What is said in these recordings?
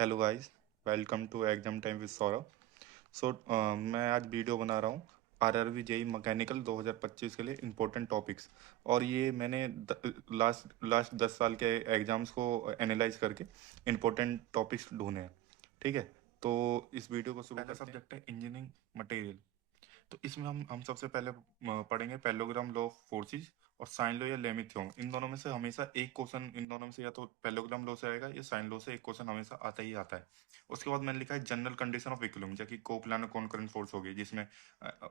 Hello guys, welcome to exam time with Saurabh. मैं आज video बना रहा हूँ आरआरबी जेई मैकेनिकल 2025 के लिए इम्पोर्टेंट टॉपिक्स। और ये मैंने लास्ट लास्ट 10 साल के एग्जाम्स को एनालाइज करके इम्पोर्टेंट टॉपिक्स ढूंढे हैं। ठीक है, तो इस वीडियो को शुरू पहला सब्जेक्ट है इंजीनियरिंग मटेरियल। तो इसमें हम सबसे पहले पढ़ेंगे पैरेललोग्राम लॉ ऑफ फोर्सेस और साइन लॉ या लेमी थ्योरम। इन दोनों में से हमेशा एक क्वेश्चन, इन दोनों में से या तो पैरेललोग्राम लॉ से आएगा या साइन लॉ से एक क्वेश्चन हमेशा आता ही आता है। उसके बाद मैंने लिखा है जनरल कंडीशन ऑफ इक्विलिब्रियम, जैसे कोप्लानर कॉनकरेंट फोर्स होगी जिसमें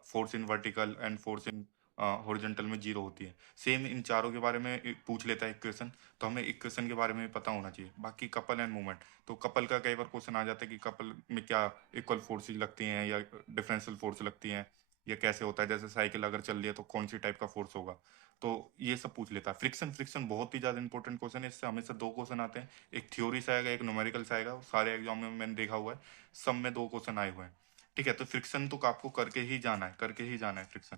force in vertical and force in horizontal में जीरो होती है। सेम इन चारों के बारे में पूछ लेता है इक्वेशन, तो हमें इक्वेशन के बारे में पता होना चाहिए। बाकी कपल एंड मूवमेंट, तो कपल का कई बार क्वेश्चन आ जाता है कि कपल में क्या इक्वल फोर्सेज लगती हैं या डिफरेंशियल फोर्स लगती हैं, ये कैसे होता है, जैसे साइकिल अगर चल रही है तो कौन सी टाइप का फोर्स होगा। तो ये सब पूछ लेता है। फ्रिक्शन फ्रिक्शन बहुत ही ज्यादा इंपॉर्टेंट क्वेश्चन है, इससे हमेशा दो क्वेश्चन आते हैं, एक थ्योरी से आएगा एक न्यूमेरिकल से आएगा। सारे एग्जाम में मैंने देखा हुआ है, सब में दो क्वेश्चन आए हुए हैं। ठीक है, तो फ्रिक्शन तो आपको करके ही जाना है, करके ही जाना है फ्रिक्शन।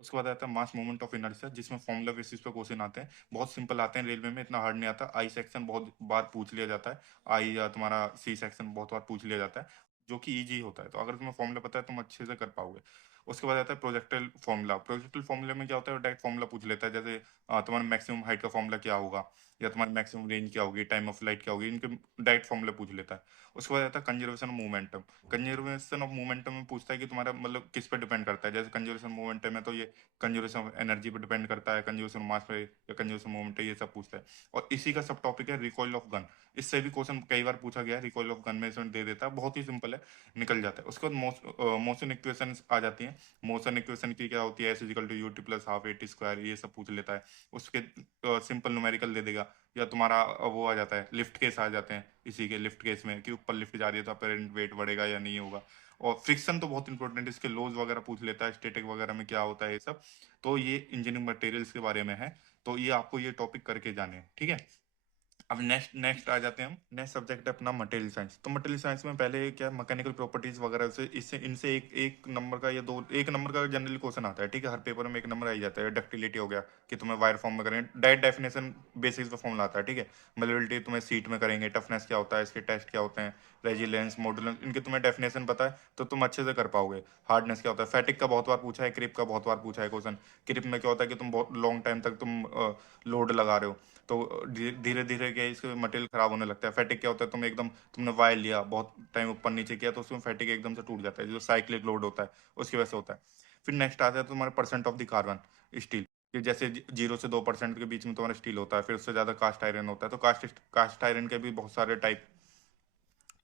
उसके बाद आता है मास मोमेंट ऑफ इनर्शिया, जिसमें फॉर्मूला बेसिस पे क्वेश्चन आते हैं, बहुत सिंपल आते हैं, रेलवे में इतना हार्ड नहीं आता। आई सेक्शन बहुत बार पूछ लिया जाता है, आई या तुम्हारा सी सेक्शन बहुत बार पूछ लिया जाता है, जो कि इजी होता है। तो अगर तुम्हें फॉर्मूला पता है तुम अच्छे से कर पाओगे। उसके बाद आता है प्रोजेक्टाइल फॉर्मूला। प्रोजेक्टाइल फॉर्मूले में क्या होता है, डायरेक्ट फॉर्मूला पूछ लेता है, जैसे तुम्हारा मैक्सिमम हाइट का फॉर्मूला क्या होगा या तुम्हारी मैक्सिमम रेंज क्या होगी, टाइम ऑफ लाइट क्या होगी, इनके डायरेक्ट फॉर्मूला पूछ लेता है। उसके बाद आता है conservation of momentum. Conservation of momentum में पूछता है कि तुम्हारा मतलब किस पे डिपेंड करता है, जैसे कंजर्वेशन मोमेंटम है तो ये कंजर्वेशन ऑफ एनर्जी पे डिपेंड करता है, कंजर्वेशन मास पे या कंजर्वेशन मोमेंट है, ये सब पूछता है। और इसी का सब टॉपिक है रिकॉइल ऑफ गन। इससे भी क्वेश्चन कई बार पूछा गया है, रिकॉइल ऑफ गन में इसमें दे देता है, बहुत ही सिंपल है, निकल जाता है। उसके बाद मोशन इक्वेशन आ जाती है। मोशन इक्वेशन की क्या होती है, s is equal to u t plus half a t square, ये सब पूछ लेता है। उसके सिंपल न्यूमेरिकल दे देगा। या तुम्हारा वो आ जाता है, लिफ्ट केस आ जाते हैं, इसी के लिफ्ट केस में कि ऊपर लिफ्ट जा रही है तो अपेरेंट वेट बढ़ेगा या नहीं होगा। और फ्रिक्शन तो बहुत इंपॉर्टेंट है, इसके लॉज वगैरह पूछ लेता है, स्टैटिक वगैरह में क्या होता है ये सब। तो ये इंजीनियरिंग मटेरियल्स के बारे में है, तो ये आपको ये टॉपिक करके जाने हैं। ठीक है, अब नेक्स्ट नेक्स्ट आ जाते हैं हम। नेक्स्ट सब्जेक्ट है अपना मटेरियल साइंस। तो मटेरियल साइंस में पहले क्या मैकेनिकल प्रॉपर्टीज वगैरह से, इससे इनसे एक एक नंबर का या दो, एक नंबर का जनरली क्वेश्चन आता है। ठीक है, हर पेपर में एक नंबर आ ही जाता है। डक्टिलिटी हो गया कि तुम्हें वायर फॉर्म में करेंगे, डायरेक्ट डेफिनेशन बेसिक्स पे फॉर्मूला आता है। ठीक है, मलेबिलिटी तुम्हें सीट में करेंगे, टफनेस क्या होता है, इसके टेस्ट क्या होते हैं, रेजिलेंस मॉडुलेंस, इनके तुम्हें डेफिनेशन पता है तो तुम अच्छे से कर पाओगे। हार्डनेस क्या होता है, फैटिक का बहुत बार पूछा है, क्रिप का बहुत बार पूछा है क्वेश्चन। क्रिप में क्या होता है कि तुम बहुत लॉन्ग टाइम तक तुम लोड लगा रहे हो, तो धीरे धीरे क्या इसके मटेरियल खराब होने लगता है। फैटिक क्या होता है, तुम एकदम तुमने वायर लिया, बहुत टाइम ऊपर नीचे किया तो उसमें फैटिक एकदम से टूट जाता है, जो साइक्लिक लोड होता है उसकी वजह से होता है। फिर नेक्स्ट आता है तुम्हारे percent of the carbon steel, कि जैसे 0 से 2% के बीच में तुम्हारा स्टील होता है, फिर उससे ज्यादा कास्ट आयरन होता है। तो कास्ट आयरन के भी बहुत सारे टाइप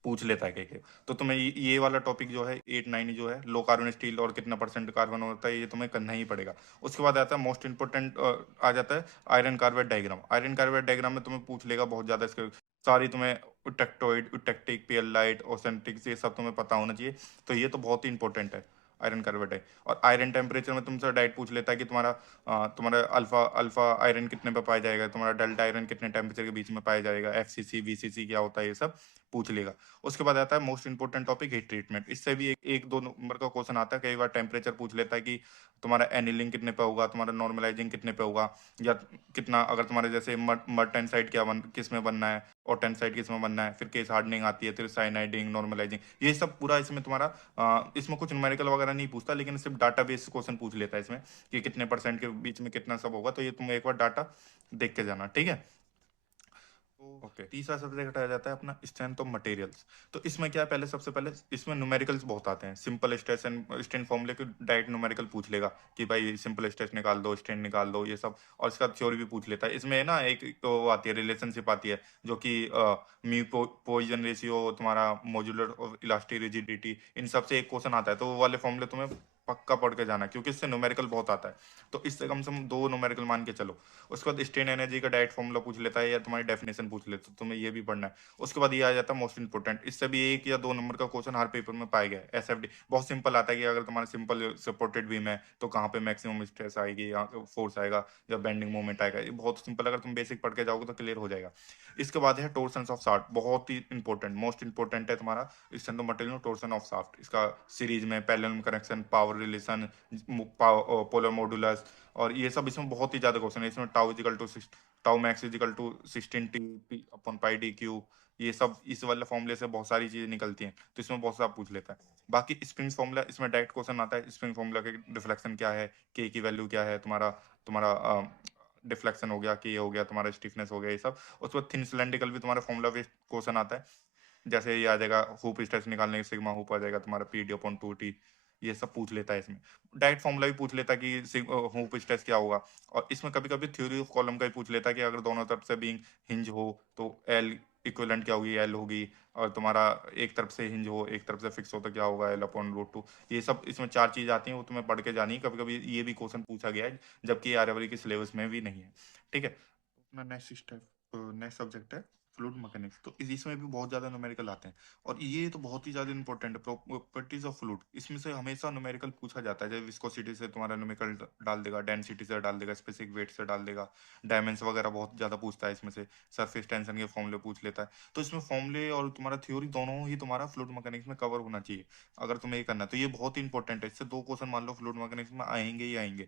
पूछ लेता है कहीं। तो तुम्हें ये वाला टॉपिक जो है 8 9 जो है लो कार्बन स्टील और कितना परसेंट कार्बन होता है, ये तुम्हें करना ही पड़ेगा। उसके बाद आता है मोस्ट इंपोर्टेंट, आ जाता है iron carbide diagram. Iron carbide diagram में तुम्हें पूछ लेगा बहुत ज्यादा, इसके सारी तुम्हें टेक्टोइड टेक्टिक पेरलाइट ओसेंटिक ये सब तुम्हें पता होना चाहिए। तो ये तो बहुत ही इंपॉर्टेंट है आयरन कार्बाइड। और आयरन टेम्परेचर में तुमसे डायरेक्ट पूछ लेता है कि तुम्हारा अल्फा अल्फा आयरन कितने पे पाया जाएगा, तुम्हारा डेल्टा आयरन कितने टेम्परेचर के बीच में पाया जाएगा, एफसीसी वीसीसी क्या होता है, ये सब पूछ लेगा। उसके बाद आता है most important topic heat treatment. इससे भी एक दो नंबर का क्वेश्चन आता है, कई बार टेम्परेचर पूछ लेता है कि तुम्हारा एनिलिंग कितने पे होगा, तुम्हारा नॉर्मलाइजिंग कितने पे होगा, या कितना, अगर तुम्हारे जैसे मड मड टेंसाइड किस में बनना है और टेंसाइड किस में बनना है, फिर केस हार्डनिंग आती है, फिर साइनाइडिंग नॉर्मलाइजिंग, ये सब पूरा इसमें तुम्हारा इसमें कुछ न्यूमेरिकल वगैरह नहीं पूछता, लेकिन सिर्फ डाटा बेस्ड क्वेश्चन पूछ लेता है इसमें कि कितने परसेंट के बीच में कितना सब होगा। तो ये तुम एक बार डाटा देख के जाना। ठीक है, ओके। तीसरा सब्जेक्ट आ जाता है अपना स्ट्रेंथ ऑफ मटेरियल्स। तो इसमें क्या है, पहले सबसे पहले इसमें न्यूमेरिकल्स बहुत आते हैं। सिंपल स्ट्रेस एंड स्ट्रेन फॉर्मूले की डायरेक्ट न्यूमेरिकल पूछ लेगा कि भाई सिंपल स्ट्रेस निकाल दो, स्ट्रेन निकाल दो, ये सब। और इसका थ्योरी भी पूछ लेता है। इसमें ना एक तो आती है रिलेशनशिप आती है, जो कि म्यू पोइजन रेशियो, तुम्हारा मॉड्यूलर ऑफ इलास्टिक रिजिडिटी, इन सब से एक क्वेश्चन आता है। तो वो वाले फॉर्मूले तुम्हें पक्का पढ़ के जाना है, क्योंकि इससे न्यूमेरिकल बहुत आता है। तो इससे कम से कम दो न्यूमेरिकल मान के चलो। उसके बाद स्ट्रेन एनर्जी का डायरेक्ट फॉर्मूला पूछ लेता है या तुम्हारी डेफिनेशन पूछ लेता है, तो तुम्हें ये भी पढ़ना है। उसके बाद ये आ जाता है मोस्ट इंपोर्टेंट, इससे भी 1 या 2 नंबर का क्वेश्चन हर पेपर में पाया गया है, एसएफडी। बहुत सिंपल आता है कि अगर तुम्हारा सिंपल सपोर्टेड बीम है तो कहाँ पे मैक्सिमम स्ट्रेस आएगी या फोर्स आएगा या बेंडिंग मोमेंट आएगा। ये बहुत सिंपल, अगर तुम बेसिक पढ़ के जाओगे तो क्लियर हो जाएगा। इसके बाद है टोर्सन्स ऑफ शाफ्ट, बहुत ही इंपॉर्टेंट, मोस्ट इंपॉर्टेंट है तुम्हारा strength of material torsion of shaft. इसका सीरीज में parallel connection, power relation, polar modulus, और ये सब इसमें बहुत ही ज्यादा क्वेश्चन है। इसमें tau is equal to tau max is equal to 16 t upon pi d cube, ये सब इस वाले फॉर्मूले से बहुत सारी चीजें निकलती हैं, तो इसमें बहुत सा पूछ लेता है। बाकी स्प्रिंग्स फॉर्मूला, इसमें डायरेक्ट क्वेश्चन आता है, स्प्रिंग फॉर्मूला के डिफ्लेक्शन क्या है, के की वैल्यू क्या है, तुम्हारा तुम्हारा डिफ्लेक्शन हो गया, के हो गया, तुम्हारा स्टिफनेस हो गया, ये सब। उसके बाद थिन सिलेंड्रिकल भी तुम्हारा फॉर्मूला बेस्ड क्वेश्चन आता है। जैसे ये आ जाएगा हुप स्ट्रेस निकालने के, सिग्मा हुप आ जाएगा तुम्हारा पी डी अपॉन 2t, ये सब पूछ लेता है इसमें। डायरेक्ट फॉर्मूला भी पूछ लेता है कि हुप स्ट्रेस क्या होगा। और इसमें कभी कभी थ्योरी ऑफ कॉलम का ही पूछ लेता है कि अगर दोनों तरफ से बीइंग हिंज हो तो एल इक्विवेलेंट क्या होगी, एल होगी। और तुम्हारा एक तरफ से हिंज हो, एक तरफ से फिक्स हो तो क्या होगा, एल अपॉन रूट टू। ये सब इसमें चार चीज आती हैं, वो तुम्हें पढ़ के जानी है। कभी कभी ये भी क्वेश्चन पूछा गया है, जबकि ये आर्यभट्ट के सिलेबस में भी नहीं है। ठीक है, अपना नेक्स्ट स्टेप, नेक्स्ट सब्जेक्ट है फ्लूइड मैकेनिक्स। तो इसमें भी बहुत ज्यादा न्यूमेरिकल आते हैं, और ये तो बहुत ही ज्यादा इंपॉर्टेंट है, प्रॉपर्टीज ऑफ फ्लूइड। इसमें से हमेशा न्यूमेरिकल पूछा जाता है, जैसे विस्कोसिटी से तुम्हारा न्यूमेरिकल डाल देगा, डेंसिटी से डाल देगा, स्पेसिफिक वेट से डाल देगा, डायमेंशन वगैरह बहुत ज्यादा पूछता है इसमें से, सरफेस टेंशन के फॉर्मूले पूछ लेता है। तो इसमें फॉर्मूले और तुम्हारा थ्योरी दोनों ही तुम्हारा फ्लूइड मैकेनिक्स में कवर होना चाहिए, अगर तुम्हें ये करना है। तो ये बहुत ही इंपॉर्टेंट है, इससे दो क्वेश्चन मान लो फ्लूइड मैकेनिक्स में आएंगे ही आएंगे।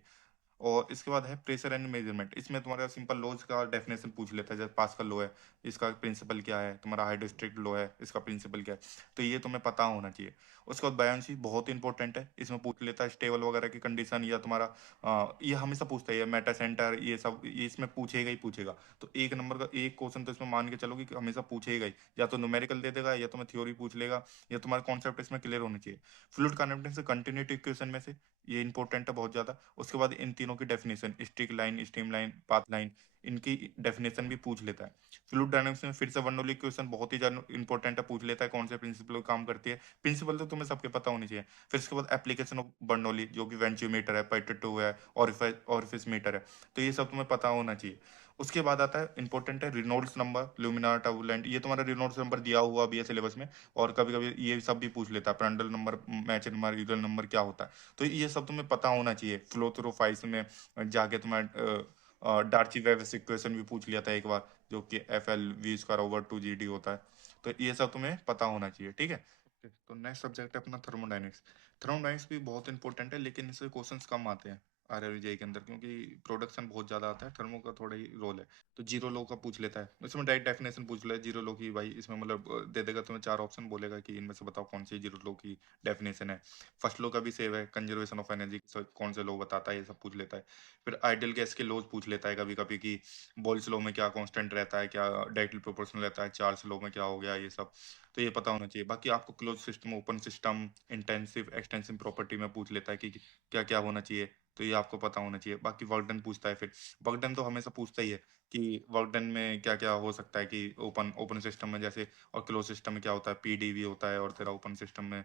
और इसके बाद है प्रेशर एंड मेजरमेंट। इसमें तुम्हारा सिंपल लॉज का डेफिनेशन पूछ लेता है, जैसे पास्कल लॉ है, इसका प्रिंसिपल क्या है, तुम्हारा हाइड्रोस्टैटिक लॉ है, इसका प्रिंसिपल क्या है। तो ये तुम्हें पता होना चाहिए। उसके बाद बायोन्सी बहुत इंपॉर्टेंट है, इसमें पूछ लेता है स्टेबल वगैरह की कंडीशन, या तुम्हारा ये हमेशा पूछता है, ये मेटा सेंटर, ये सब ये इसमें पूछेगा ही पूछेगा। तो एक नंबर का एक क्वेश्चन तो इसमें मान के चलोगे कि हमेशा पूछेगा ही, या तो न्यूमेरिकल दे देगा, या तुम्हें थ्योरी पूछ लेगा, या तुम्हारा कॉन्सेप्ट इसमें क्लियर होना चाहिए। फ्लूइड काइनेटिक्स कंटिन्यूटी इक्वेशन में से ये इंपॉर्टेंट है बहुत ज्यादा। उसके बाद इन तीनों की definition, stick line, stream line, path line, इनकी डेफिनेशन भी पूछ लेता है। फ्लूइड डायनामिक्स में फिर से बर्नौली इक्वेशन बहुत ही ज्यादा इंपॉर्टेंट है, पूछ लेता है कौन से प्रिंसिपल काम करती है। प्रिंसिपल तो तुम्हें सबके पता होनी चाहिए। फिर उसके बाद एप्लीकेशन ऑफ बर्नौली, जो कि वेंचुमीटर है, पाइटेटो है, ऑरिफिस मीटर है। तो ये सब तुम्हें पता होना चाहिए। उसके बाद आता है इंपॉर्टेंट है रिनोल्ड्स नंबर, ल्यूमिनार, टर्बुलेंट। ये तुम्हारा रिनोल्ड्स नंबर दिया हुआ भी है सिलेबस में, और कभी कभी ये सब भी पूछ लेता है, Prandtl number, Mach number, Euler number क्या होता है। तो ये सब तुम्हें पता होना चाहिए। फ्लो थ्रू फाइल्स में जाके तुम्हारा डार्ची वेवस इक्वेशन भी पूछ लिया था एक बार, जो कि f l v square over two g d होता है। तो ये सब तुम्हें पता होना चाहिए। ठीक है, तो नेक्स्ट सब्जेक्ट है अपना थर्मोडाइनमिक्स। थर्मोडाइनमिक्स भी बहुत इंपॉर्टेंट है, लेकिन इससे क्वेश्चंस कम आते हैं आरआरबी के अंदर, क्योंकि प्रोडक्शन बहुत ज्यादा आता है, थर्मो का थोड़ा ही रोल है। तो जीरो लो का पूछ लेता है, इसमें डायरेक्ट डेफिनेशन पूछ ले जीरो लो की भाई। इसमें मतलब दे देगा तुम्हें चार ऑप्शन, बोलेगा कि इनमें से बताओ कौन सी जीरो लो की डेफिनेशन है। फर्स्ट लो का भी सेव है, कंजर्वेशन ऑफ एनर्जी कौन से लो बताता है, ये सब पूछ लेता है। फिर आइडियल गैस के लॉज पूछ लेता है कभी कभी, कि बॉयल्स लॉ में क्या कांस्टेंट रहता है, क्या डायरेक्टली प्रोपोर्शनल रहता है, चार्ल्स लॉ में क्या हो गया, ये सब। तो ये पता होना चाहिए। बाकी आपको close system, open system, intensive extensive property में पूछ लेता है कि क्या क्या होना चाहिए। तो ये आपको पता होना चाहिए। बाकी वर्क डन पूछता है। फिर वर्क डन तो हमेशा पूछता ही है कि वर्क डन में क्या क्या हो सकता है, कि ओपन ओपन सिस्टम में जैसे, और क्लोज सिस्टम में क्या होता है, पीडीवी होता है, और तेरा ओपन सिस्टम में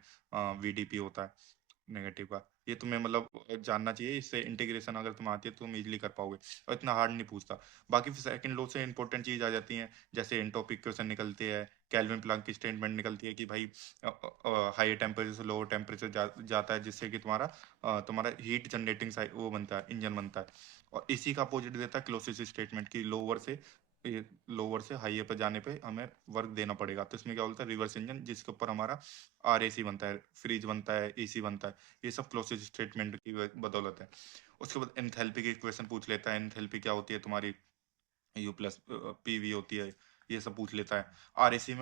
वीडीपी होता है, नेगेटिव का। ये तुम्हें मतलब जानना चाहिए, इससे इंटीग्रेशन अगर तुम्हें आती है तो तुम इजीली कर पाओगे, और इतना हार्ड नहीं पूछता। बाकी फिर सेकंड लो से इंपॉर्टेंट चीज आ जाती है, जैसे एंट्रोपिक क्वेश्चन निकलते हैं, कैल्विन प्लैंक की स्टेटमेंट निकलती है कि भाई हाई टेम्परेचर से लोअर टेम्परेचर जाता है, जिससे कि तुम्हारा हीट जनरेटिंग वो बनता है, इंजन बनता है। और इसी का अपोजिट देता है क्लोसिस स्टेटमेंट, की लोअर से हाईए पर जाने पे हमें वर्क देना पड़ेगा। तो इसमें क्या बोलता है, रिवर्स इंजन, जिसके ऊपर हमारा आरएसी बनता है, फ्रिज बनता है, एसी बनता है। ये सब क्लोसिस स्टेटमेंट की बदौलत है। उसके बाद एंथैल्पी की इक्वेशन पूछ लेता है, एंथैल्पी क्या होती है तुम्हारी, यू प्लस पीवी होती है, ये सब पूछ लेता है। आरएसी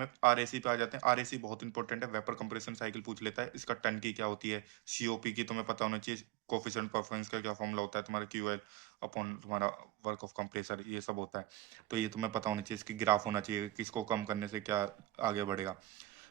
पे आ जाते हैं। आरएसी बहुत इंपॉर्टेंट है, वेपर कंप्रेशन साइकिल पूछ लेता है, इसका टन की क्या होती है। सीओपी की तुम्हें पता होना चाहिए, कोफिशिएंट परफॉर्मेंस का क्या फॉर्मूला होता है, तुम्हारा क्यूएल अपॉन तुम्हारा वर्क ऑफ कंप्रेसर, ये सब होता है। तो ये तुम्हें पता होना चाहिए, इसकी ग्राफ होना चाहिए, किसको कम करने से क्या आगे बढ़ेगा।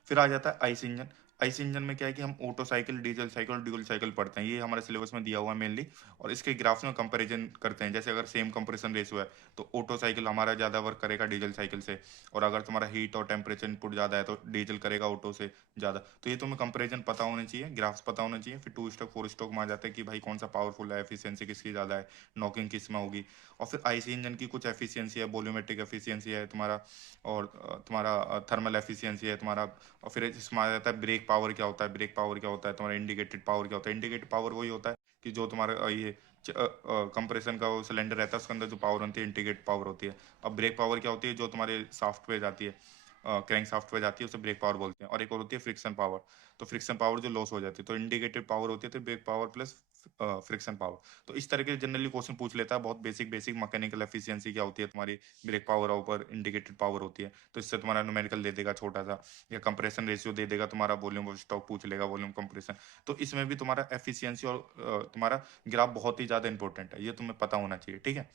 फिर आ जाता है आइस इंजन। आइस इंजन में क्या है कि हम ऑटो साइकिल, डीजल साइकिल और ड्यूल साइकिल पढ़ते हैं, ये हमारे सिलेबस में दिया हुआ है मेनली। और इसके ग्राफ्स में कंपैरिजन करते हैं, जैसे अगर सेम कंप्रेशन रेशियो है तो ऑटो साइकिल हमारा ज़्यादा वर्क करेगा डीजल साइकिल से, और अगर तुम्हारा हीट और टेम्परेचर इनपुट ज़्यादा है तो डीजल करेगा ऑटो से ज़्यादा। तो ये तुम्हें कंपैरिजन पता होना चाहिए, ग्राफ्स पता होना चाहिए। फिर टू स्ट्रोक, फोर स्ट्रोक में आ जाता है कि भाई कौन सा पावरफुल है, एफिशिएंसी किसकी ज़्यादा है, नॉकिंग किस में होगी। और फिर आईसी इंजन की कुछ एफिशिएंसी है, वॉल्यूमेट्रिक एफिशिएंसी है तुम्हारा, और तुम्हारा थर्मल एफिशिएंसी है तुम्हारा। और फिर इसमें आ जाता है ब्रेक पावर क्या होता है, ब्रेक पावर क्या होता है तुम्हारा, इंडिकेटेड पावर क्या होता है। इंडिकेटेड पावर वही होता है कि जो तुम्हारा ये कंप्रेशन का वो सिलेंडर रहता है, उसके अंदर जो पावर होती है इंडिकेट पावर होती है। अब ब्रेक पावर क्या होती है, जो तुम्हारे साफ्ट पे जाती है। क्रैंक शाफ्ट पे जाती है, उसे ब्रेक पावर बोलते हैं। और एक और होती है फ्रिक्शन पावर। तो फ्रिक्शन पावर जो लॉस हो जाती है, तो इंडिकेटेड पावर होती है, तो brake power plus friction power. तो इस तरह के जनरली क्वेश्चन पूछ लेता है, बहुत बेसिक बेसिक मैकेनिकल एफिशिएंसी क्या होती है तुम्हारी, ब्रेक पावर ऊपर इंडिकेटेड पावर होती है, तो इससे तुम्हारा न्यूमेरिकल दे देगा छोटा सा, या कंप्रेशन रेशियो दे देगा, तुम्हारा वॉल्यूम ऑफ स्टॉक पूछ लेगा, वॉल्यूम कंप्रेशन। तो इसमें भी तुम्हारा एफिशिएंसी और तुम्हारा ग्राफ बहुत ही ज्यादा इंपॉर्टेंट है, ये तुम्हें पता होना चाहिए, ठीक है।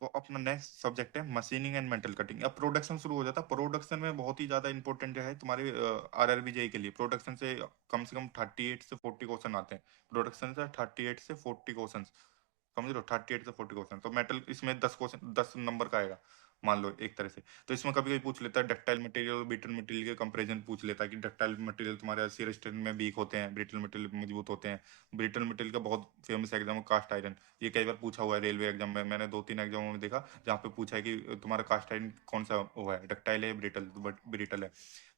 तो अपना नेक्स्ट सब्जेक्ट है मशीनिंग एंड मेटल कटिंग। अब प्रोडक्शन शुरू हो जाता है। प्रोडक्शन में बहुत ही ज्यादा इंपॉर्टेंट है तुम्हारे आरआरबीजेई के लिए, प्रोडक्शन से कम 38 से 40 क्वेश्चन आते हैं। प्रोडक्शन से 38 से 40 क्वेश्चन, समझ लो, 38 से 40 क्वेश्चन। तो मेटल इसमें 10 क्वेश्चन, 10 नंबर का आएगा, मान लो एक तरह से। तो इसमें कभी कभी पूछ लेता है डक्टाइल मटेरियल और ब्रिटल मटेरियल के कंपैरिजन पूछ लेता है कि डक्टाइल मटेरियल तुम्हारे शियर स्ट्रेंथ में वीक होते हैं, ब्रिटल मटेरियल मजबूत होते हैं। ब्रिटल मटेरियल का बहुत फेमस एग्जाम है कास्ट आयरन। ये कई बार पूछा हुआ है रेलवे एग्जाम में, मैंने 2-3 एग्जामों में देखा जहाँ पे पूछा है कि तुम्हारा कास्ट आयरन कौन सा हुआ है, डक्टाइल है ब्रिटल, बट ब्रिटल है।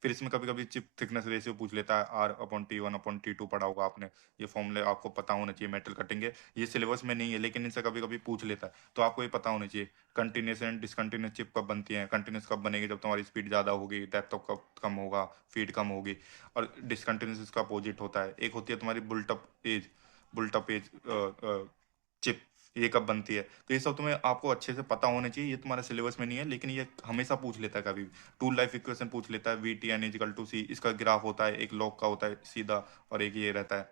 फिर इसमें कभी कभी चिप थिकनेस रेशियो पूछ लेता है, R/T1/T2 पढ़ा होगा आपने, ये फॉर्मूले आपको पता होना चाहिए। मेटल कटिंग है, ये सिलेबस में नहीं है लेकिन इनसे कभी कभी पूछ लेता है, तो आपको ये पता होना चाहिए। कंटिन्यूस एंड डिसकंटिन्यूस चिप कब बनती है, कंटिन्यूस कब बनेगी, जब तुम्हारी स्पीड ज़्यादा होगी, डेप्थ ऑफ कब कम होगा, फीड कम होगी। और डिसकंटिन्यूस इसका अपोजिट होता है। एक होती है तुम्हारी बुल्टअप एज चिप, ये कब बनती है। तो ये सब तुम्हें आपको अच्छे से पता होना चाहिए, ये तुम्हारा सिलेबस में नहीं है लेकिन ये हमेशा पूछ लेता है कभी भी। टूल लाइफ इक्वेशन पूछ लेता है, VTN=C, इसका ग्राफ होता है, एक लॉग का होता है सीधा, और एक ये रहता है।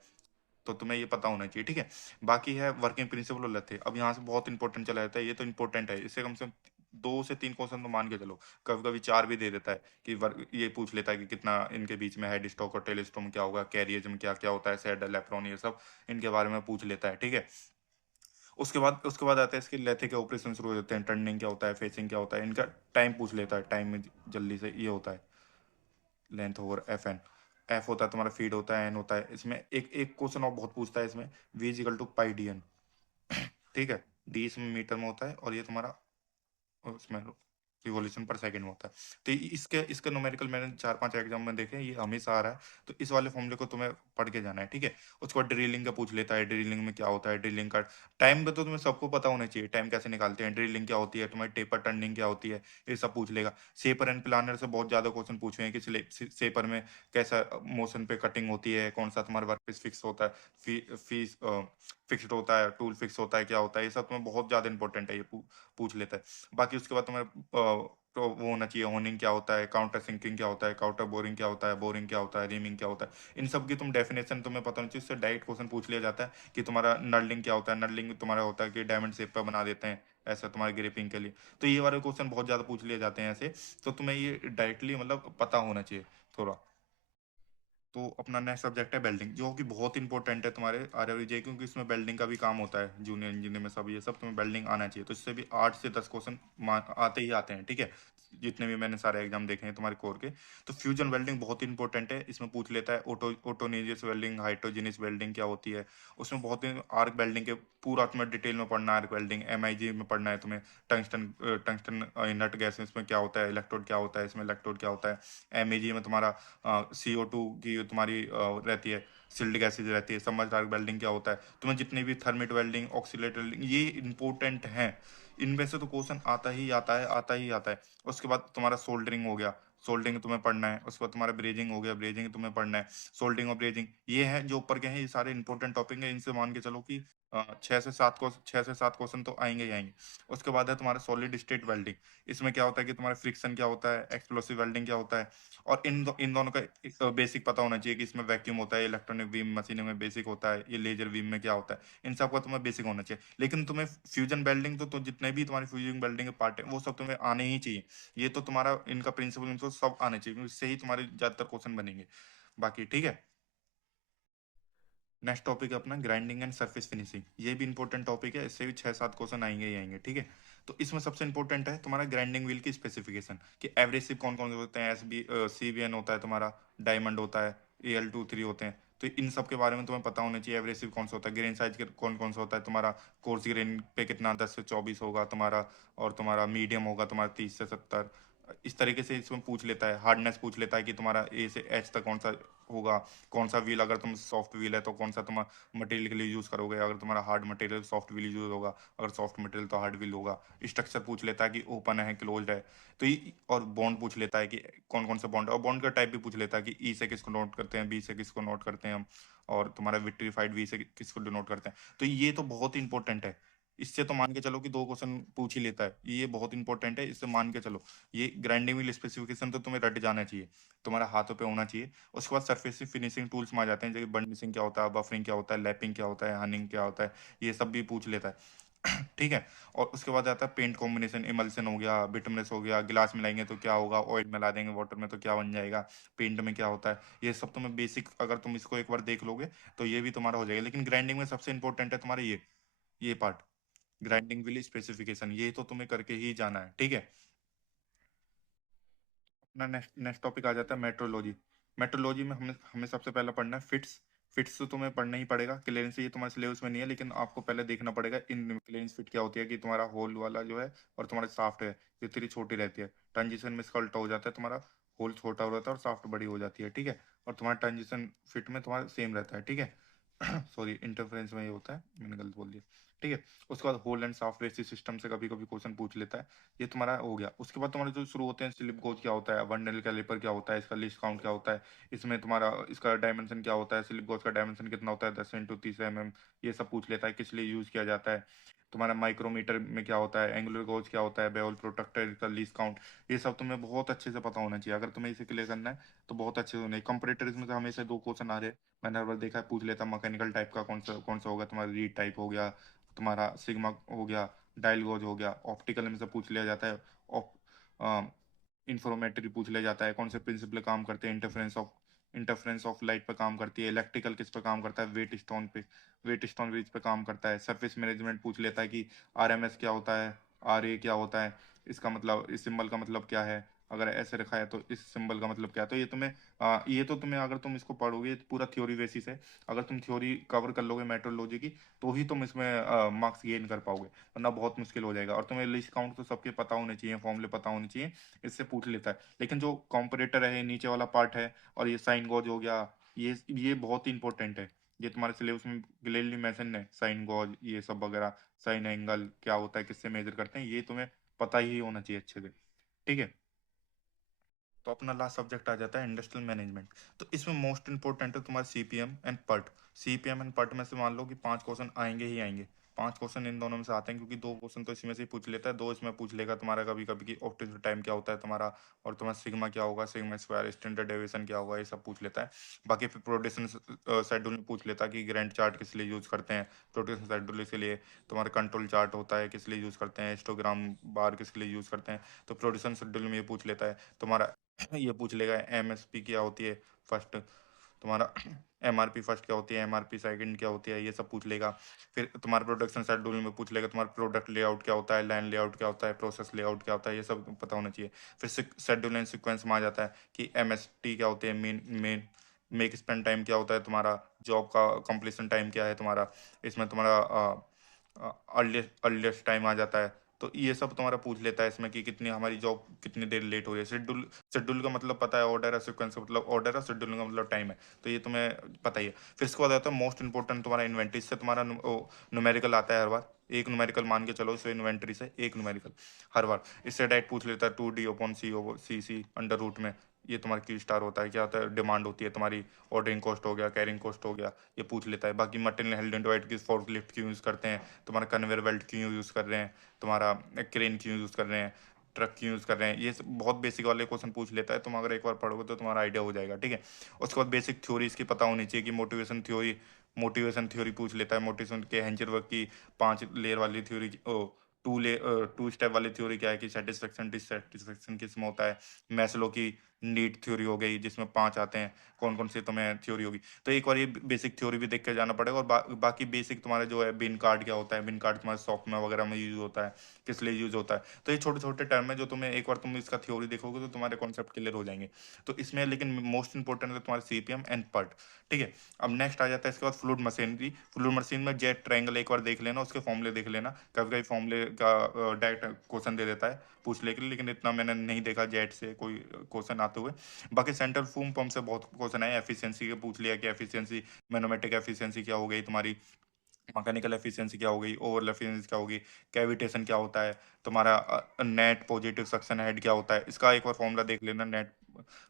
तो तुम्हें ये पता होना चाहिए, ठीक है। बाकी है वर्किंग प्रिंसिपल और लेते, अब यहाँ से बहुत इंपॉर्टेंट चला जाता है, ये तो इंपॉर्टेंट है, इससे कम से कम 2 से 3 क्वेश्चन तो मान के चलो, कभी कभी 4 भी दे देता है। कि ये पूछ लेता है कि कितना इनके बीच में हेड स्टॉक और टेल स्टॉक में क्या होगा, कैरियज में क्या क्या होता है, सैडल एप्रोन, ये सब इनके बारे में पूछ लेता है, ठीक है। उसके बाद आता है इसके लेथे के ऑपरेशन शुरू हो जाते हैं, टर्निंग क्या होता है, फेसिंग क्या होता है, इनका टाइम पूछ लेता है, टाइम में जल्दी से ये होता है लेंथ ओवर FN। एफ होता है तुम्हारा फीड होता है, एन होता है। इसमें एक एक क्वेश्चन और बहुत पूछता है इसमें, V=πdn, ठीक है। डी इसमें मीटर में होता है और ये तुम्हारा उसमें रिवॉल्यूशन पर सेकंड में होता है। तो इसके इसके न्यूमेरिकल मैंने 4-5 एग्जाम में देखे, ये हमेशा आ रहा है। तो इस वाले फॉर्मूले को तुम्हें पढ़ के जाना है, ठीक है। उसके बाद ड्रिलिंग का पूछ लेता है, ड्रिलिंग में क्या होता है, ड्रिलिंग का टाइम में तो तुम्हें सबको पता होना चाहिए, टाइम कैसे निकालते हैं, ड्रिलिंग क्या होती है, तुम्हारी टेपर टर्निंग क्या होती है, ये सब पूछ लेगा। शेपर एंड प्लानर से बहुत ज्यादा क्वेश्चन पूछे हैं कि शेपर में कैसा मोशन पे कटिंग होती है, कौन सा तुम्हारा वर्क पीस फिक्स होता है, फीस फिक्स्ड होता है, टूल फिक्स होता है, क्या होता है, ये सब तुम्हें बहुत ज्यादा इंपॉर्टेंट है, ये पूछ लेता है। बाकी उसके बाद तुम्हें तो वो होना चाहिए, होनिंग क्या होता है, काउंटर सिंकिंग क्या होता है, काउंटर बोरिंग क्या होता है, बोरिंग क्या होता है, रीमिंग क्या होता है, इन सब की तुम डेफिनेशन तुम्हें पता होनी चाहिए। इससे डायरेक्ट क्वेश्चन पूछ लिया जाता है कि तुम्हारा नर्लिंग क्या होता है, नर्लिंग तुम्हारा होता है कि डायमंड शेप पर बना देते हैं ऐसा तुम्हारे ग्रिपिंग के लिए। तो ये वाले क्वेश्चन बहुत ज्यादा पूछ लिए जाते हैं ऐसे। तो तुम्हें ये डायरेक्टली मतलब पता होना चाहिए थोड़ा। तो अपना नेक्स्ट सब्जेक्ट है वेल्डिंग, जो कि बहुत इंपॉर्टेंट है तुम्हारे आरआरबीजे, क्योंकि इसमें वेल्डिंग का भी काम होता है, जूनियर इंजीनियर में सब, ये सब तुम्हें वेल्डिंग आना चाहिए। तो इससे भी 8 से 10 क्वेश्चन आते ही आते हैं, ठीक है। जितने भी मैंने सारे एग्जाम देखे हैं तुम्हारे कोर के। तो फ्यूजन वेल्डिंग बहुत इंपॉर्टेंट है, इसमें पूछ लेता है ऑटोनेजियस वेल्डिंग, हाइड्रोजेनियस वेल्डिंग क्या होती है। उसमें बहुत आर्क वेल्डिंग के पूरा तुम्हें डिटेल में पढ़ना है, आर्क वेल्डिंग MIG में पढ़ना है तुम्हें। टंगस्टन टंगस्टन इनर्ट गैस इसमें क्या होता है, इलेक्ट्रोड क्या होता है, इसमें इलेक्ट्रोड क्या होता है। MEG में तुम्हारा CO2 की तुम्हारी रहती है, सिल्ड गैसेज रहती है। समझदार वेल्डिंग क्या होता है, तुम्हें जितनी भी थर्मिट वेल्डिंग, ऑक्सीलेटर वेल्डिंग, ये इंपॉर्टेंट है। इनमें से तो क्वेश्चन आता ही आता है, आता ही आता है। उसके बाद तुम्हारा सोल्डरिंग हो गया, सोल्डरिंग तुम्हें पढ़ना है। उसके बाद तुम्हारा ब्रेजिंग हो गया, ब्रेजिंग तुम्हें पढ़ना है। सोल्डरिंग और ब्रेजिंग ये है जो ऊपर के हैं, ये सारे इंपॉर्टेंट टॉपिक है, इनसे मान के चलो कि 6 से 7 क्वेश्चन तो आएंगे ही आएंगे। उसके बाद है तुम्हारा सॉलिड स्टेट वेल्डिंग। इसमें क्या होता है कि तुम्हारा फ्रिक्शन क्या होता है, एक्सप्लोसिव वेल्डिंग क्या होता है। और इन दोनों का बेसिक पता होना चाहिए कि इसमें वैक्यूम होता है, इलेक्ट्रॉनिक बीम मशीनिंग में बेसिक होता है, ये लेजर बीम में क्या होता है, इन सब का तुम्हें बेसिक होना चाहिए। लेकिन तुम्हें फ्यूजन वेल्डिंग तो जितने भी तुम्हारी फ्यूजन वेल्डिंग के पार्ट है वो सब तुम्हें आने ही चाहिए। ये तो तुम्हारा इनका प्रिंसिपल इनको सब आने चाहिए, क्योंकि इससे ही तुम्हारे ज्यादातर क्वेश्चन बनेंगे। बाकी ठीक है। नेक्स्ट टॉपिक है अपना ग्राइंडिंग एंड सरफेस फिनिशिंग, ये भी इंपॉर्टेंट टॉपिक है, इससे भी 6-7 क्वेश्चन आएंगे ही आएंगे, ठीक है। तो इसमें सबसे इंपॉर्टेंट है तुम्हारा ग्राइंडिंग व्हील की स्पेसिफिकेशन, कि एवरेसिव कौन कौन से होते हैं, CBN होता है तुम्हारा, डायमंड होता है, AL23 होते हैं। तो इन सब के बारे में तुम्हें पता होना चाहिए। एवरेसिव कौन सा होता है, ग्रेन साइज के कौन कौन सा होता है तुम्हारा, कोर्स ग्रेन पे कितना 10 से 24 होगा तुम्हारा, और तुम्हारा मीडियम होगा तुम्हारा 30 से 70, इस तरीके से इसमें पूछ लेता है, हार्डनेस पूछ लेता है कि तुम्हारा ए से एच तक कौन सा होगा, कौन सा व्हील, अगर तुम सॉफ्ट व्हील है तो कौन सा तुम मटेरियल के लिए यूज करोगे, अगर तुम्हारा hard material soft wheel use होगा, अगर सॉफ्ट मटेरियल तो हार्ड व्हील होगा। स्ट्रक्चर पूछ लेता है कि ओपन है क्लोज्ड है। तो ये, और बॉन्ड पूछ लेता है कि कौन कौन सा बॉन्ड है, और बॉन्ड का टाइप भी पूछ लेता है कि ई से किसको नोट करते हैं, बी से किसको नोट करते हैं हम, और तुम्हारा विट्रीफाइड वी से किसको डिनोट करते हैं। तो ये तो बहुत ही इंपॉर्टेंट है। इससे तो मान के चलो कि 2 क्वेश्चन पूछ ही लेता है, ये बहुत इंपॉर्टेंट है, इससे मान के चलो। ये ग्राइंडिंग व्हील स्पेसिफिकेशन तो तुम्हें रट जाना चाहिए, तुम्हारा हाथों पे होना चाहिए। उसके बाद सरफेस फिनिशिंग टूल्स में आ जाते हैं, जैसे बर्निशिंग क्या होता है, बफरिंग क्या होता है, लैपिंग क्या होता है, हनिंग क्या होता है, ये सब भी पूछ लेता है। ठीक है। और उसके बाद आता है पेंट कॉम्बिनेशन, इमल्सन हो गया, बिटमनेस हो गया, गिलास मिलाएंगे तो क्या होगा, ऑयल मिला देंगे वाटर में तो क्या बन जाएगा, पेंट में क्या होता है। ये सब तुम्हें बेसिक, अगर तुम इसको एक बार देख लोगे तो ये भी तुम्हारा हो जाएगा। लेकिन ग्राइंडिंग में सबसे इंपॉर्टेंट है तुम्हारा ये पार्ट, ग्राइंडिंग व्हील स्पेसिफिकेशन, ये तो तुम्हें करके ही जाना है। ठीक है। अपना नेक्स्ट नेक्स्ट टॉपिक आ जाता है मेट्रोलॉजी। मेट्रोलॉजी में हमें हमें सबसे पहले पढ़ना है फिट्स। फिट्स तो तुम्हें पढ़ना ही पड़ेगा, क्लियरेंस ये तुम्हारे सिलेबस में नहीं है, लेकिन आपको पहले देखना पड़ेगा इन क्लियरेंस फिट क्या होती है, कि तुम्हारा होल वाला जो है और तुम्हारा साफ्ट है, ये तेरी छोटी रहती है। ट्रांजिशन में इसका उल्टा हो जाता है, तुम्हारा होल छोटा हो जाता है और साफ्ट बड़ी हो जाती है। ठीक है। और तुम्हारा ट्रांजिशन फिट में तुम्हारा सेम रहता है। ठीक है। सॉरी, इंटरफेरेंस में ये होता है, मैंने गलत बोल दिया। ठीक है। उसके बाद होल एंड साफ्ट रेसी सिस्टम से कभी कभी क्वेश्चन पूछ लेता है। ये तुम्हारा हो गया। उसके बाद तुम्हारे जो शुरू होते हैं, स्लिप गोज क्या होता है, वन नेल कैलिपर क्या होता है, इसका लीस्ट काउंट क्या होता है, इसमें तुम्हारा इसका डायमेंशन क्या होता है, स्लिप गोज का डायमेंशन कितना होता है, 10 × 30 mm, ये सब पूछ लेता है, किस लिए यूज किया जाता है। तुम्हारा माइक्रोमीटर में क्या होता है, एंगुलर गोज क्या होता है, बेवल प्रोटेक्टर का लीस्ट काउंट, ये सब तुम्हें बहुत अच्छे से पता होना चाहिए। अगर तुम्हें इसे क्लियर करना है तो बहुत अच्छे से होना है। कंपरेटर्स में तो हमेशा 2 क्वेश्चन आ रहे हैं, मैंने हर बार देखा है, पूछ लेता मैकेनिकल टाइप का कौन सा होगा, तुम्हारा रीड टाइप हो गया, तुम्हारा सिग्मा हो गया, डायल गोज हो गया। ऑप्टिकल में से पूछ लिया जाता है, इंफॉर्मेटरी पूछ लिया जाता है, कौन से प्रिंसिपल काम करते हैं, इंटरफेरेंस ऑफ लाइट पे काम करती है, इलेक्ट्रिकल किस पे काम करता है, वेट स्टोन ब्रिज पे काम करता है। सरफेस मैनेजमेंट पूछ लेता है कि आरएमएस क्या होता है, आरए क्या होता है, इसका मतलब, इस सिंबल का मतलब क्या है, अगर ऐसे रखा है तो इस सिंबल का मतलब क्या है। तो ये तो तुम्हें, अगर तुम इसको पढ़ोगे पूरा थ्योरी बेसिस है, अगर तुम थ्योरी कवर कर लोगे मेट्रोलॉजी की, तो ही तुम इसमें मार्क्स गेन कर पाओगे, वरना बहुत मुश्किल हो जाएगा। और तुम्हें लिस्ट काउंट तो सबके पता होने चाहिए, फॉर्मूले पता होने चाहिए, इससे पूछ लेता है। लेकिन जो कॉम्परेटर है, नीचे वाला पार्ट है, और ये साइन गॉज हो गया, ये बहुत ही इंपॉर्टेंट है। ये तुम्हारे सिलेबस में क्लियरली मेंशन है, साइन गॉज ये सब वगैरह, साइन एंगल क्या होता है, किससे मेजर करते हैं, ये तुम्हें पता ही होना चाहिए अच्छे से। ठीक है। तो अपना लास्ट सब्जेक्ट आ जाता है इंडस्ट्रियल मैनेजमेंट। तो इसमें मोस्ट इंपोर्टेंट है तुम्हारा सीपीएम एंड पट। सीपीएम एंड पट में से मान लो कि 5 क्वेश्चन आएंगे ही आएंगे। 5 क्वेश्चन इन दोनों में से आते हैं, क्योंकि 2 क्वेश्चन तो इसमें से ही पूछ लेता है, 2 इसमें पूछ लेगा तुम्हारा कभी कभी कि ऑप्टिकल टाइम क्या होता है तुम्हारा, और तुम्हारा सिग्मा क्या होगा, सिग्मा स्क्वायर, स्टैंडर्ड डेविएशन क्या होगा, ये सब पूछ लेता है। बाकी फिर प्रोडक्शन शेड्यूल में पूछ लेता है कि ग्रैंड चार्ट किस लिए यूज करते हैं, प्रोडक्शन शेड्यूल के लिए। तुम्हारा कंट्रोल चार्ट होता है, किस लिए यूज करते हैं, हिस्टोग्राम बार किस लिए यूज करते हैं। तो प्रोडक्शन शेड्यूल में ये पूछ लेता है तुम्हारा। ये पूछ लेगा एमएसपी क्या होती है फर्स्ट, तुम्हारा एमआरपी फर्स्ट क्या होती है, एमआरपी सेकंड क्या होती है, ये सब पूछ लेगा। फिर तुम्हारा प्रोडक्शन शेड्यूल में पूछ लेगा तुम्हारा प्रोडक्ट लेआउट क्या होता है, लाइन लेआउट क्या होता है, प्रोसेस लेआउट क्या होता है, ये सब पता होना चाहिए। फिर शेड्यूल एंड सीक्वेंस में आ जाता है कि एमएसटी क्या होती है, main main make spend time क्या होता है, तुम्हारा जॉब का कंप्लीशन टाइम क्या है तुम्हारा, इसमें तुम्हारा अर्लीस्ट अर्लीस्ट टाइम आ जाता है। तो ये सब तुम्हारा पूछ लेता है इसमें कि कितनी हमारी जॉब कितनी देर लेट हो रही है। शेड्यूल शेड्यूल का मतलब पता है, ऑर्डर है, सीक्वेंस का मतलब ऑर्डर है, शेड्यूल का मतलब टाइम है। तो ये तुम्हें पता ही है। फिर इसके बाद आता है मोस्ट इंपॉर्टेंट तुम्हारा इन्वेंट्री से तुम्हारा न्यूमेरिकल आता है हर बार। एक न्यूमेरिकल मान के चलो, इसे इन्वेंट्री से एक न्यूमेरिकल हर बार। इससे डायरेक्ट पूछ लेता है 2D/C/C अंडर रूट में। ये तुम्हारा क्यू स्टार होता है, क्या होता है, डिमांड होती है तुम्हारी, ऑर्डरिंग कॉस्ट हो गया, कैरिंग कॉस्ट हो गया, ये पूछ लेता है। बाकी मटेरियल हेल्ड डिवाइड की फोर्कलिफ्ट क्यों यूज़ करते हैं, तुम्हारा कन्वेयर बेल्ट क्यों यूज़ कर रहे हैं, तुम्हारा क्रेन क्यों यूज़ कर रहे हैं, ट्रक क्यों यूज़ कर रहे हैं, ये सब बहुत बेसिक वाले क्वेश्चन पूछ लेता है। तुम अगर एक बार पढ़ोगे तो तुम्हारा आइडिया हो जाएगा। ठीक है। उसके बाद बेसिक थ्योरी इसकी पता होनी चाहिए, कि मोटिवेशन थ्योरी पूछ लेता है। मोटिवेशन के हेंजर वर्क की 5 लेयर वाली थ्योरी, टू स्टेप वाली थ्योरी क्या है, कि सेटिस्फेक्शन डिससेटिस्फेक्शन किसमें होता है। मैस्लो की नीड थ्योरी हो गई, जिसमें 5 आते हैं, कौन कौन सी तुम्हें थ्योरी होगी। तो एक बार ये बेसिक थ्योरी भी देख के जाना पड़ेगा। और बाकी बेसिक तुम्हारा जो है, बिन कार्ड क्या होता है, बिन कार्ड तुम्हारे सॉफ्टवेयर वगैरह में यूज होता है, किस लिए यूज होता है। तो ये छोटे छोटे टर्म है, जो तुम्हें एक बार तुम इसका थ्योरी देखोगे तो तुम्हारे कॉन्सेप्ट क्लियर हो जाएंगे। तो इसमें लेकिन मोस्ट इंपॉर्टेंट है तुम्हारे सीपीएम एंड पर्ट। ठीक है। अब नेक्स्ट आ जाता है इसके बाद फ्लूइड मशीनरी। फ्लूइड मशीन में जेट ट्रायंगल एक बार देख लेना, उसके फॉर्मूले देख लेना, कभी कभी फॉर्मूले का डायरेक्ट क्वेश्चन दे देता है। पूछ ले के लिए, लेकिन इतना मैंने नहीं देखा जेट से कोई क्वेश्चन आते हुए। बाकी सेंट्रल फूम पंप से बहुत क्वेश्चन आए, एफिशिएंसी के पूछ लिया कि एफिशिएंसी, मैनोमेट्रिक एफिशिएंसी क्या हो गई तुम्हारी, मैकेनिकल एफिशिएंसी क्या हो गई, ओवरऑल एफिशिएंसी क्या होगी, कैविटेशन क्या होता है तुम्हारा, नेट पॉजिटिव सक्शन हेड क्या होता है, इसका एक बार फॉर्मूला देख लेना, नेट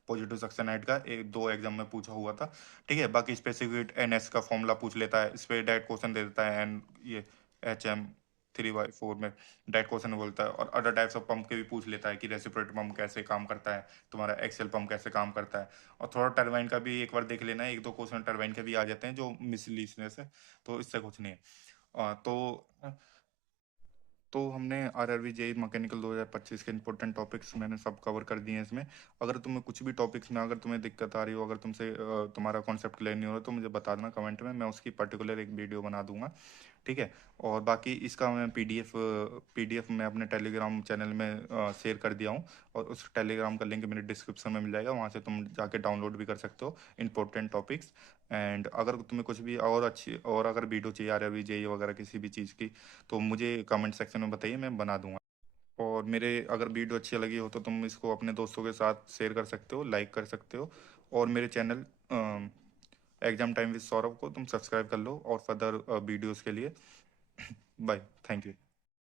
पॉजिटिव सक्शन हेड का, एक दो एग्जाम में पूछा हुआ था। ठीक है, बाकी स्पेसिफिक एनएस का फॉर्मूला पूछ लेता है, इस पे डायरेक्ट क्वेश्चन दे देता है, एन ये HM 3/4 में डायरेक्ट क्वेश्चन बोलता है। और अदर टाइप्स ऑफ पंप के भी पूछ लेता है कि रेसिप्रोकेटिंग पंप कैसे काम करता है, तुम्हारा एक्सेल पंप कैसे काम करता है। और थोड़ा टरबाइन का भी एक बार देख लेना, एक दो क्वेश्चन टरबाइन के भी आ जाते हैं जो मिसलीनियस है, तो इससे कुछ नहीं है। तो हमने आरआरबी जेई मैकेनिकल 2025 के इंपॉर्टेंट टॉपिक्स मैंने सब कवर कर दिए हैं इसमें। अगर तुम्हें कुछ भी टॉपिक्स में अगर तुम्हें दिक्कत आ रही हो, अगर तुमसे तुम्हारा कॉन्सेप्ट क्लियर नहीं हो रहा, तो मुझे बता देना कमेंट में, मैं उसकी पर्टिकुलर एक वीडियो बना दूंगा। ठीक है। और बाकी इसका मैं पीडीएफ मैं अपने टेलीग्राम चैनल में शेयर कर दिया हूँ, और उस टेलीग्राम का लिंक मेरे डिस्क्रिप्शन में मिल जाएगा, वहाँ से तुम जाके डाउनलोड भी कर सकते हो इंपॉर्टेंट टॉपिक्स। एंड अगर तुम्हें कुछ भी और अच्छी और अगर वीडियो चाहिए आरआरबी जेई वगैरह किसी भी चीज़ की, तो मुझे कमेंट सेक्शन में बताइए, मैं बना दूंगा। और मेरे अगर वीडियो अच्छी लगी हो तो तुम इसको अपने दोस्तों के साथ शेयर कर सकते हो, लाइक कर सकते हो। और मेरे channel exam time with Saurabh को तुम सब्सक्राइब कर लो और फर्दर वीडियोस के लिए। Bye, thank you.